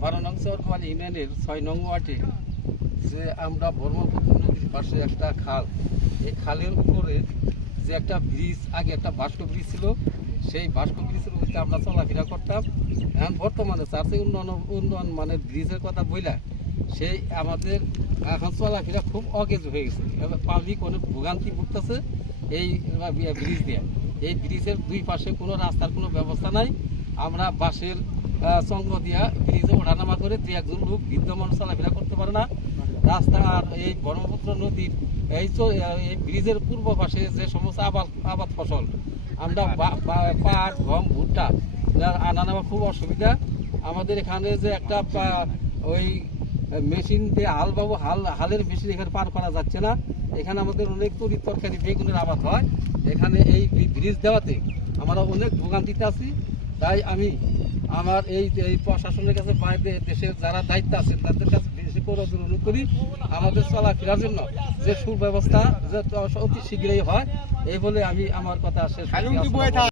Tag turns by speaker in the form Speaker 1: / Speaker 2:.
Speaker 1: বারো নং চরপাল ইউনিয়নের ছয় নং ওয়ার্ডে যে আমরা ব্রহ্মপুত্র নদীর পাশে একটা খাল, এই খালের উপরে যে একটা ব্রিজ, আগে একটা ভাস্ক ব্রিজ ছিল, সেই ভাস্ক ব্রিজের উপরে আমরা চলাফেরা করতাম। এখন বর্তমানে চার্চে উন্নয়ন উন্নয়ন মানে ব্রিজের কথা বইলা, সেই আমাদের এখন চলাফেরা খুব অকেজ হয়ে গেছে। পাবলিক অনেক ভোগান্তি ভুগতেছে এই ব্রিজ দিয়ে। এই ব্রিজের দুই পাশে কোনো রাস্তার কোনো ব্যবস্থা নাই। আমরা বাসের সঙ্গ দিয়া ব্রিজে ওঠানামা করে দুই একজন লোক বৃদ্ধ মানুষ চলাফেরা করতে পারে না। রাস্তা আর এই ব্রহ্মপুত্র নদীর এই এই ব্রিজের পূর্ব পাশে যে সমস্ত আবাদ আবাদ ফসল, আমরা পাট, গম, ভুট্টা আনা নেওয়া খুব অসুবিধা। আমাদের এখানে যে একটা ওই মেশিন দিয়ে হাল বাবু হাল, হালের মেশিন এখানে পার করা যাচ্ছে না। এখানে আমাদের অনেক তরি তরকারি, বেগুনের আবাদ হয়। এখানে এই ব্রিজ দেওয়াতে আমরা অনেক ভোগান্তিতে আছি তাই আমি আমার এই এই প্রশাসনের কাছে বাইরে দেশের যারা দায়িত্ব আছে তাদের কাছে বেশি করে অনুরোধ করি আমাদের চলাফেরার জন্য যে সুব্যবস্থা, যে অতি শীঘ্রই হয়, এই বলে আমি আমার কথা শেষ।